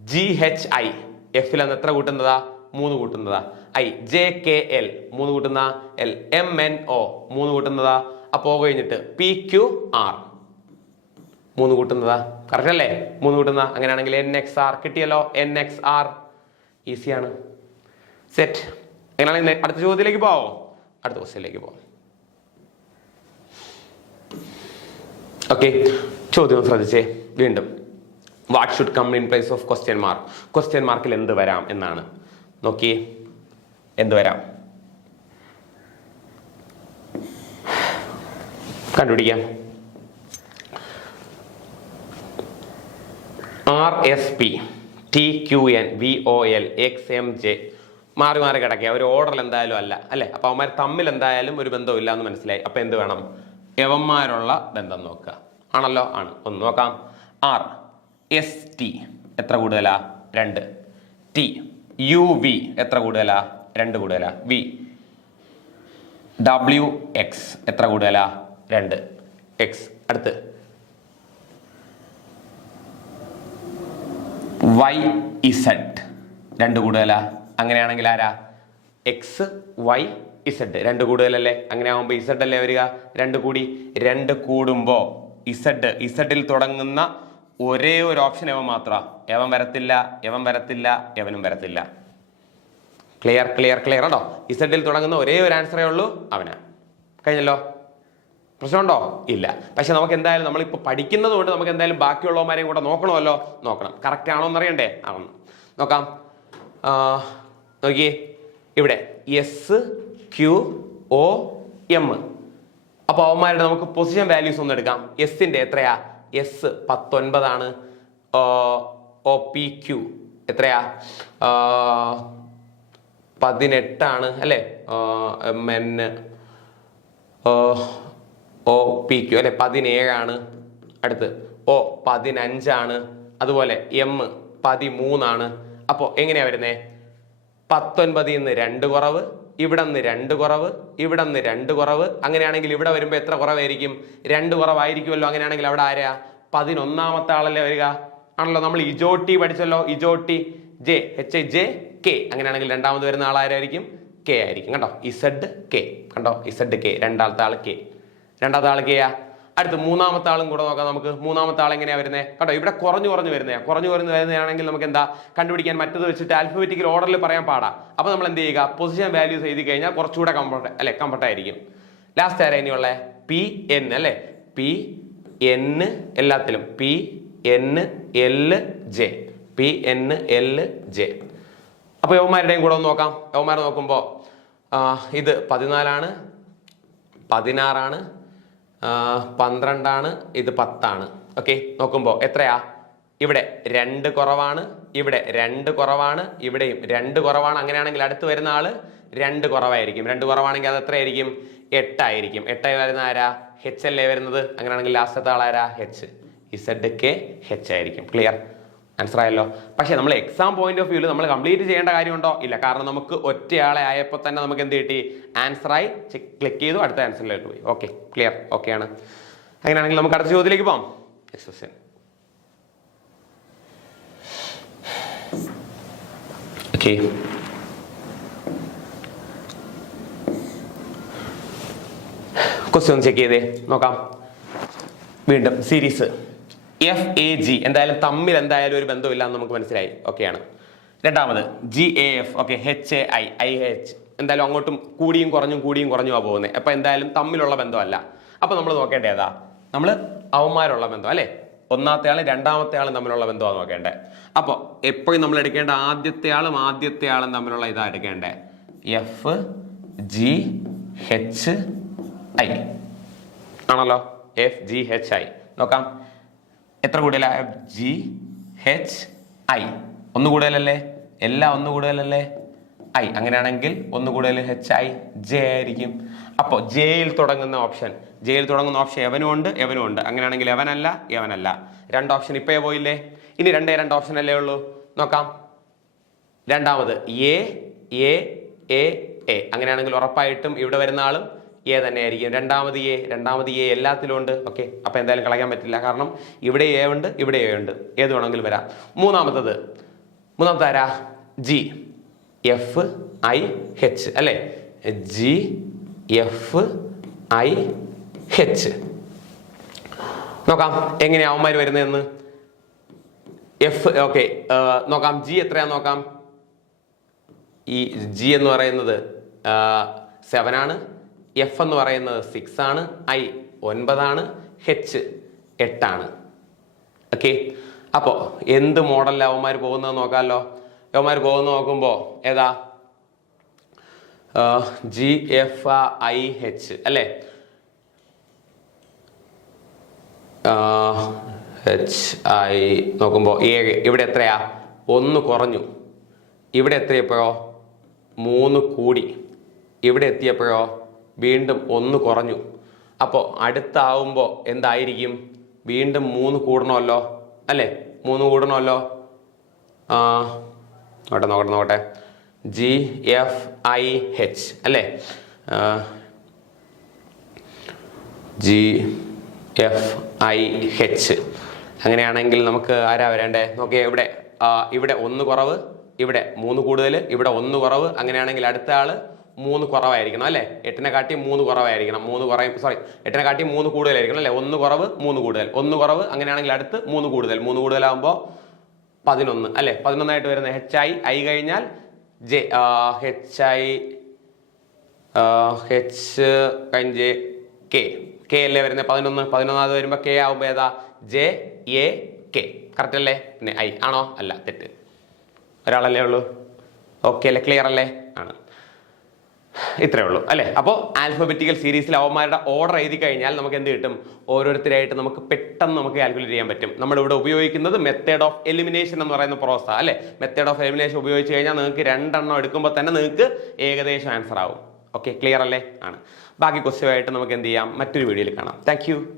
G H I. എഫിൽ അന്ന് എത്ര കൂട്ടുന്നതാ? 3 കൂട്ടുന്നതാ. ഐ ജെ കെ എൽ 3 കൂട്ടുന്ന. L M N O 3 കൂട്ടുന്നതാ. അപ്പോൾ കഴിഞ്ഞിട്ട് പി ക്യു ആർ 3 കൂട്ടുന്നതാ. കറക്റ്റ് അല്ലേ? 3 കൂട്ടുന്ന. അങ്ങനെയാണെങ്കിൽ എൻ എക്സ് ആർ കിട്ടിയല്ലോ. എൻ എക്സ് ആർ ഈസിയാണ്. സെറ്റ്. അങ്ങനെയാണെങ്കിൽ അടുത്ത ചോദ്യത്തിലേക്ക് പോവോ? അടുത്ത ക്വസ്റ്റ്യനിലേക്ക് പോകാം. ഓക്കെ, ചോദ്യം ശ്രദ്ധിച്ചേ വീണ്ടും. What should come in place of question mark? Question മാർക്കിൽ എന്ത് വരാം എന്നാണ്. നോക്കിയേ, എന്ത് വരാം കണ്ടുപിടിക്കാം. R S P T Q N V O L X M J മാറി മാറി കിടക്കുക. ഒരു ഓർഡറിൽ എന്തായാലും അല്ല അല്ലെ. അപ്പൊ അവന്മാർ തമ്മിൽ എന്തായാലും ഒരു ബന്ധവും ഇല്ല എന്ന് മനസ്സിലായി. അപ്പൊ എന്ത് വേണം? യവന്മാരുള്ള ബന്ധം നോക്കുക. ആണല്ലോ? ആണ്. ഒന്ന് നോക്കാം. ആർ എസ് ടി എത്ര കൂടുതലാ? 2. ടി യു വി എത്ര കൂടുതലാ? 2 കൂടുതലാ. വി ഡബ്ല്യു എക്സ് എത്ര കൂടുതലാ? 2 എക്സ്. അടുത്ത് വൈ ഇസഡ് 2 കൂടുതലാ. അങ്ങനെയാണെങ്കിൽ ആരാ? എക്സ് വൈ ഇസഡ് 2 കൂടുതലല്ലേ? അങ്ങനെ ആകുമ്പോൾ ഇസഡ് അല്ലേ വരിക? 2 കൂടി. 2 കൂടുമ്പോ ഇസഡിൽ തുടങ്ങുന്ന ഒരേ ഒരു ഓപ്ഷൻ എവൻ മാത്രം. എവൻ വരത്തില്ല, എവൻ വരത്തില്ല, എവനും വരത്തില്ല. ക്ലിയർ ക്ലിയർ ക്ലിയർ ആണോ? ഇസഡിൽ തുടങ്ങുന്ന ഒരേ ഒരു ആൻസറേ ഉള്ളൂ, അവനാ. കഴിഞ്ഞല്ലോ? പ്രശ്നമുണ്ടോ? ഇല്ല. പക്ഷെ നമുക്ക് എന്തായാലും നമ്മളിപ്പോൾ പഠിക്കുന്നത് കൊണ്ട് നമുക്ക് എന്തായാലും ബാക്കിയുള്ളവന്മാരെയും കൂടെ നോക്കണമല്ലോ. നോക്കണം. കറക്റ്റ് ആണോ എന്നറിയണ്ടേ? ആണോ നോക്കാം. നോക്കിയേ ഇവിടെ എസ് ക്യു ഒ എം. അപ്പോൾ അവന്മാരുടെ നമുക്ക് പൊസിഷൻ വാല്യൂസ് ഒന്ന് എടുക്കാം. എസിന്റെ എത്രയാ? എസ് 19 ഒ പി ക്യു എത്രയാ? 18 അല്ലേ? M N O P Q അല്ലെ 17. അടുത്ത് ഒ 15. അതുപോലെ എം 13. അപ്പോൾ എങ്ങനെയാ വരുന്നേ? 19 നിന്ന് 2 കുറവ്, ഇവിടെ നിന്ന് 2 കുറവ്, ഇവിടെ നിന്ന് 2 കുറവ്. അങ്ങനെയാണെങ്കിൽ ഇവിടെ വരുമ്പോൾ എത്ര കുറവായിരിക്കും? 2 കുറവായിരിക്കുമല്ലോ. അങ്ങനെയാണെങ്കിൽ അവിടെ ആരാ? 11ാമത്തെ ആളല്ലേ വരിക? ആണല്ലോ. നമ്മൾ ഇജോട്ടി പഠിച്ചല്ലോ. ഇജോട്ടി J H I J K. അങ്ങനെയാണെങ്കിൽ രണ്ടാമത് വരുന്ന ആളാരായിരിക്കും? കെ ആയിരിക്കും. കണ്ടോ? Z K. കണ്ടോ? Z K. രണ്ടാമത്തെ ആൾ കെ. രണ്ടാമത്തെ ആൾ കെയാ. അടുത്ത് മൂന്നാമത്തെ ആളും കൂടെ നോക്കാം നമുക്ക്. മൂന്നാമത്തെ ആൾ എങ്ങനെയാ വരുന്നത്? കണ്ടോ? ഇവിടെ കുറഞ്ഞു വരുന്നതാണെങ്കിൽ നമുക്ക് എന്താ കണ്ടുപിടിക്കാൻ? മറ്റത് വെച്ചിട്ട് ആൽഫബറ്റിക്കൽ ഓർഡറിൽ പറയാൻ പാടാ. അപ്പൊ നമ്മൾ എന്ത് ചെയ്യുക? പൊസിഷൻ വാല്യൂസ് എഴുതി കഴിഞ്ഞാൽ കുറച്ചുകൂടെ കംഫർട്ട് ആയിരിക്കും. ലാസ്റ്റ് ആരാ ഇനിയുള്ള? പി എൻ അല്ലെ? പി എൻ എല്ലാത്തിലും P N L J. P N L J. അപ്പൊ യവന്മാരുടെയും കൂടെ ഒന്ന് നോക്കാം. യവന്മാരെ നോക്കുമ്പോൾ ഇത് 14, 16, 12, ഇത് 10. ഓക്കെ, നോക്കുമ്പോൾ എത്രയാ? ഇവിടെ 2 കുറവാണ്, ഇവിടെ 2 കുറവാണ്, ഇവിടെയും 2 കുറവാണ്. അങ്ങനെയാണെങ്കിൽ അടുത്ത് വരുന്ന ആള് 2 കുറവായിരിക്കും. 2 കുറവാണെങ്കിൽ അത് എത്രയായിരിക്കും? 8 ആയിരിക്കും. 8 വരുന്ന ആരാ? എച്ച് അല്ലേ വരുന്നത്? അങ്ങനെയാണെങ്കിൽ ലാസ്റ്റത്തെ ആളാരാ? എച്ച്. ഇസഡ് കെ എച്ച് ആയിരിക്കും. ക്ലിയർ? ആൻസർ ആയല്ലോ. പക്ഷെ നമ്മൾ എക്സാം പോയിന്റ് ഓഫ് വ്യൂവിൽ നമ്മൾ കംപ്ലീറ്റ് ചെയ്യേണ്ട കാര്യമുണ്ടോ? ഇല്ല. കാരണം നമുക്ക് ഒറ്റയാളെ ആയപ്പോൾ തന്നെ നമുക്ക് എന്ത് കിട്ടി? ആൻസറായി. ക്ലിക്ക് ചെയ്തു, അടുത്ത ആൻസറിലേക്ക് പോയി. Okay, clear? ഓക്കെ ആണ്. അങ്ങനെയാണെങ്കിൽ നമുക്ക് അടുത്ത ചോദ്യത്തിലേക്ക് പോകാം. Next question. ഓക്കെ, ക്വസ്റ്റ്യൻ ഒന്ന് ചെക്ക് ചെയ്തേ നോക്കാം. വീണ്ടും സീരീസ് എഫ് എ ജി എന്തായാലും തമ്മിൽ എന്തായാലും ഒരു ബന്ധമില്ല എന്ന് നമുക്ക് മനസ്സിലായി. ഓക്കെയാണ്. രണ്ടാമത് G A F. Okay, H A I I H എന്തായാലും അങ്ങോട്ടും കൂടിയും കുറഞ്ഞും ആ പോകുന്നത്. അപ്പൊ എന്തായാലും തമ്മിലുള്ള ബന്ധമല്ല. അപ്പൊ നമ്മൾ നോക്കേണ്ടത് ഏതാ? നമ്മൾ അവന്മാരുള്ള ബന്ധം അല്ലെ? ഒന്നാമത്തെ ആളും രണ്ടാമത്തെ ആളും തമ്മിലുള്ള ബന്ധമാണ് നോക്കേണ്ടത്. അപ്പോൾ എപ്പോഴും നമ്മൾ എടുക്കേണ്ട ആദ്യത്തെ ആളും തമ്മിലുള്ള ഇതാ എടുക്കേണ്ടത്. എഫ് ജി എച്ച് ഐ ആണല്ലോ. എഫ് ജി എച്ച് ഐ നോക്കാം. എത്ര കൂടുതലാ? F G H I. ഒന്ന് കൂടുതലല്ലേ? എല്ലാം ഒന്ന് കൂടുതലല്ലേ? ഐ. അങ്ങനെയാണെങ്കിൽ ഒന്ന് കൂടുതൽ എച്ച് ഐ ജെ ആയിരിക്കും. അപ്പോൾ ജെയിൽ തുടങ്ങുന്ന ഓപ്ഷൻ എവനും ഉണ്ട്. അങ്ങനെയാണെങ്കിൽ എവനല്ല. 2 ഓപ്ഷൻ ഇപ്പേ പോയില്ലേ? ഇനി 2 ഓപ്ഷൻ അല്ലേ ഉള്ളൂ. നോക്കാം. രണ്ടാമത് എ എ എ എ. അങ്ങനെയാണെങ്കിൽ ഉറപ്പായിട്ടും ഇവിടെ വരുന്ന ആളും എ തന്നെ ആയിരിക്കും. രണ്ടാമത് എ എല്ലാത്തിലും ഉണ്ട്. ഓക്കെ, അപ്പോൾ എന്തായാലും കളയാൻ പറ്റില്ല, കാരണം ഇവിടെ എ ഉണ്ട്, ഇവിടെ എ ഉണ്ട്, ഏത് വേണമെങ്കിലും വരാം. മൂന്നാമത്തെ ആരാ? ജി എഫ് ഐ എച്ച് അല്ലേ? G F I H. നോക്കാം എങ്ങനെയാ അവന്മാർ വരുന്നതെന്ന്. എഫ് ഓക്കെ നോക്കാം. ജി എത്രയാന്ന് നോക്കാം. ഈ ജി എന്ന് പറയുന്നത് 7 ആണ്, എഫ് എന്ന് പറയുന്നത് 6 ആണ്, ഐ 9 ആണ്, എച്ച് 8 ആണ്. ഓക്കെ, അപ്പോൾ എന്ത് മോഡലിൽ അവന്മാർ പോകുന്നത് നോക്കാമല്ലോ. അവന്മാർ പോകുന്നത് നോക്കുമ്പോൾ ഏതാ? ജി എഫ് ഐ എച്ച് അല്ലേ? എച്ച് ഐ നോക്കുമ്പോൾ 7. ഇവിടെ എത്രയാ? 1 കുറഞ്ഞു. ഇവിടെ എത്തിയപ്പോഴോ 3 കൂടി. ഇവിടെ എത്തിയപ്പോഴോ വീണ്ടും 1 കുറഞ്ഞു. അപ്പോൾ അടുത്താവുമ്പോൾ എന്തായിരിക്കും? വീണ്ടും 3 കൂടണമല്ലോ അല്ലേ? 3 കൂടണമല്ലോ. നോക്കട്ടെ. ജി എഫ് ഐ എച്ച് അല്ലേ? G F I H. അങ്ങനെയാണെങ്കിൽ നമുക്ക് ആരാ വരണ്ടേ? നോക്കിയേ, ഇവിടെ 1 കുറവ്, ഇവിടെ 3 കൂടുതൽ, ഇവിടെ 1 കുറവ്. അങ്ങനെയാണെങ്കിൽ അടുത്ത ആള് 3 കുറവായിരിക്കണം അല്ലേ? 8നെ കാട്ടി 3 കുറവായിരിക്കണം. 8നെ കാട്ടി 3 കൂടുതലായിരിക്കണം അല്ലേ? 1 കുറവ് 3 കൂടുതൽ, 1 കുറവ്. അങ്ങനെയാണെങ്കിൽ അടുത്ത് 3 കൂടുതൽ. 3 കൂടുതലാകുമ്പോൾ 11 അല്ലേ? 11 ആയിട്ട് വരുന്നത് എച്ച് ഐ കഴിഞ്ഞാൽ ജെ എച്ച് ഐ എച്ച് കഴിഞ്ഞ് കെ അല്ലേ വരുന്നത്? 11 വരുമ്പോൾ കെ ആവുമ്പോൾ ഏതാ? J A K. കറക്റ്റ് അല്ലേ? പിന്നെ ഐ ആണോ? അല്ല, തെറ്റ്. ഒരാളല്ലേ ഉള്ളൂ. ഓക്കെ അല്ലേ? ക്ലിയർ അല്ലേ? ആണ്. ഇത്രയേ ഉള്ളൂ അല്ലേ? അപ്പോൾ ആൽഫബറ്റിക്കൽ സീരീസിൽ അവന്മാരുടെ ഓർഡർ എഴുതി കഴിഞ്ഞാൽ നമുക്ക് എന്ത് കിട്ടും? ഓരോരുത്തരായിട്ട് നമുക്ക് പെട്ടെന്ന് നമുക്ക് കാൽക്കുലേറ്റ് ചെയ്യാൻ പറ്റും. നമ്മളിവിടെ ഉപയോഗിക്കുന്നത് മെത്തേഡ് ഓഫ് എലിമിനേഷൻ എന്ന് പറയുന്ന പ്രോസസ്സാണ് അല്ലേ? മെത്തേഡ് ഓഫ് എലിമിനേഷൻ ഉപയോഗിച്ച് കഴിഞ്ഞാൽ നിങ്ങൾക്ക് 2 എണ്ണം എടുക്കുമ്പോൾ തന്നെ നിങ്ങൾക്ക് ഏകദേശം ആൻസർ ആവും. ഓക്കെ, ക്ലിയർ അല്ലേ? ആണ്. ബാക്കി ക്വസ്റ്റ്യൻ ആയിട്ട് നമുക്ക് എന്ത് ചെയ്യാം? മറ്റൊരു വീഡിയോയിൽ കാണാം. താങ്ക്